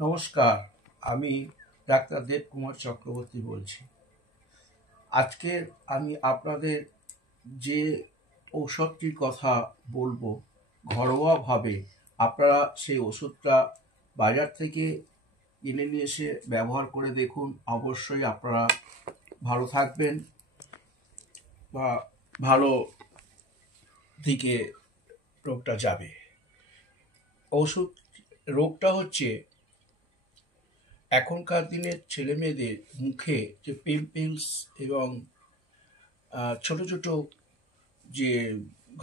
নমস্কার, আমি ডাক্তার দেব কুমার চক্রবর্তী বলছি। আজকে আমি আপনাদের যে ঔষধটির কথা বলবো, ঘরোয়াভাবে আপনারা সেই ওষুধটা বাজার থেকে কিনে নিয়ে এসে ব্যবহার করে দেখুন। অবশ্যই আপনারা ভালো থাকবেন বা ভালো দিকে রোগটা যাবে। রোগটা হচ্ছে এখনকার দিনের ছেলে মেয়েদের মুখে যে পিম্পলস এবং ছোট ছোট যে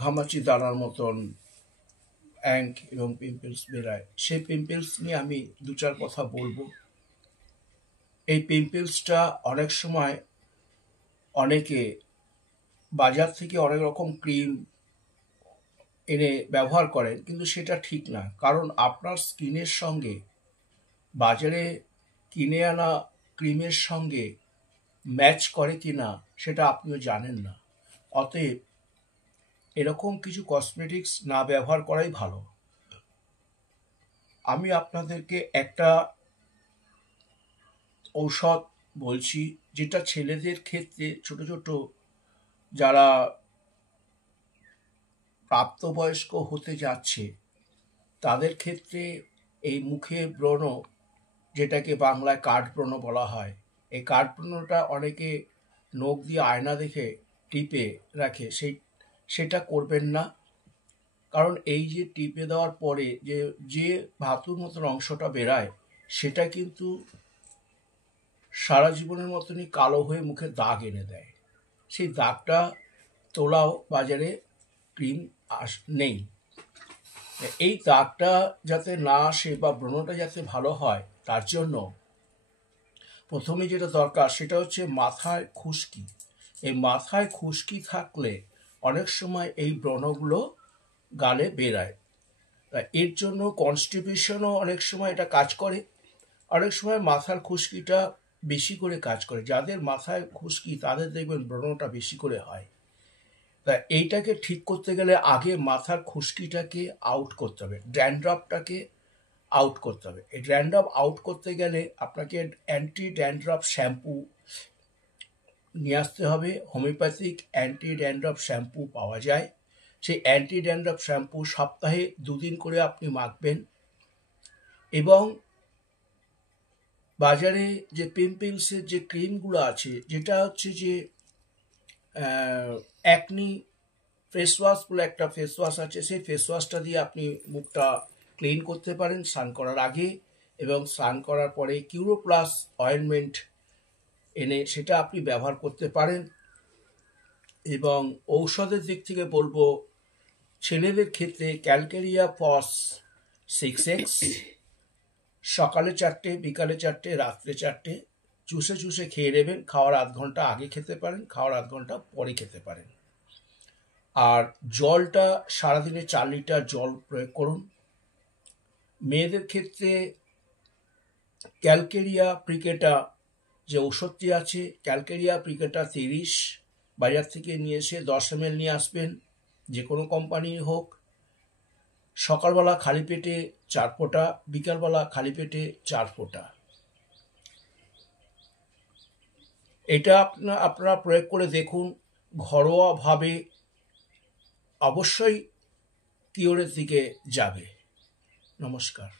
ঘামাচি দানার মতন অ্যাঙ্ক এবং পিম্পলস বেরায়, সেই পিম্পলস নিয়ে আমি দু চার কথা বলবো। এই পিম্পলসটা অনেক সময় অনেকে বাজার থেকে অনেক রকম ক্রিম এনে ব্যবহার করেন, কিন্তু সেটা ঠিক না। কারণ আপনার স্কিনের সঙ্গে বাজারে কিনে আনা ক্রিমের সঙ্গে ম্যাচ করে কি না সেটা আপনিও জানেন না। অতএব এরকম কিছু কসমেটিক্স না ব্যবহার করাই ভালো। আমি আপনাদেরকে একটা ঔষধ বলছি, যেটা ছেলেদের ক্ষেত্রে, ছোট ছোট যারা প্রাপ্তবয়স্ক হতে যাচ্ছে তাদের ক্ষেত্রে এই মুখে ব্রণ, যেটাকে বাংলায় কাঠব্রণ বলা হয়, এই কাঠব্রণটা অনেকে নখ দিয়ে আয়না দেখে টিপে রাখে। সেটা করবেন না। কারণ এই যে টিপে দেওয়ার পরে যে ধাতুর মতন অংশটা বেরায়, সেটা কিন্তু সারা জীবনের মতনই কালো হয়ে মুখে দাগ এনে দেয়। সেই দাগটা তোলাও বাজারে ক্রিম নেই। এই দাগটা যাতে না আসে বা ব্রণটা যাতে ভালো হয়, তার জন্য প্রথমে যেটা দরকার সেটা হচ্ছে মাথায় খুশকি। এই মাথায় খুশকি থাকলে অনেক সময় এই ব্রণগুলো গালে বেরায়। এর জন্য কনস্টিপেশনও অনেক সময় এটা কাজ করে। অনেক সময় মাথার খুশকিটা বেশি করে কাজ করে। যাদের মাথায় খুশকি তাদের দেখবেন ব্রণটা বেশি করে হয়। তা এইটাকে ঠিক করতে গেলে আগে মাথার খুশকিটাকে আউট করতে হবে, ড্যান্ড্রাফটাকে আউট করতে হবে। এই ড্যান্ড্রাফ আউট করতে গেলে আপনাকে অ্যান্টি ড্যান্ড্রাফ শ্যাম্পু নিয়ে আসতে হবে। হোমিওপ্যাথিক অ্যান্টি ড্যান্ড্রাফ শ্যাম্পু পাওয়া যায়। সেই অ্যান্টি ড্যান্ড্রাফ শ্যাম্পু সপ্তাহে 2 দিন করে আপনি মাখবেন। এবং বাজারে যে পিম্পলসের যে ক্রিমগুলো আছে, যেটা হচ্ছে যে অ্যাকনি ফেস ওয়াশ বলে একটা ফেস ওয়াশ আছে, সেই ফেস ওয়াশটা দিয়ে আপনি মুখটা ক্লিন করতে পারেন স্নান করার আগে, এবং স্নান করার পরে কিউরো প্লাস অয়েনমেন্ট এনে সেটা আপনি ব্যবহার করতে পারেন। এবং ঔষধের দিক থেকে বলবো, ছেলেদের ক্ষেত্রে ক্যালকেরিয়া ফস 6X সকালে 4টে, বিকালে 4টে, রাত্রে 4টে চুষে চুষে খেয়ে নেবেন। খাওয়ার আধ ঘন্টা আগে খেতে পারেন, খাওয়ার আধ ঘন্টা পরে খেতে পারেন। আর জলটা সারাদিনে 4 লিটার জল প্রয়োগ করুন। মেয়েদের ক্ষেত্রে ক্যালকেরিয়া প্রিকেটা যে ওষুধটি আছে, ক্যালকেরিয়া প্রিকেটা 30 বাজার থেকে নিয়ে এসে 10 ml নিয়ে আসবেন, যে কোনো কোম্পানির হোক। সকালবেলা খালি পেটে 4 ফোঁটা, বিকালবেলা খালি পেটে 4 ফোঁটা। এটা আপনারা প্রয়োগ করে দেখুন। ঘরোয়াভাবে অবশ্যই কিওরের দিকে যাবে। নমস্কার।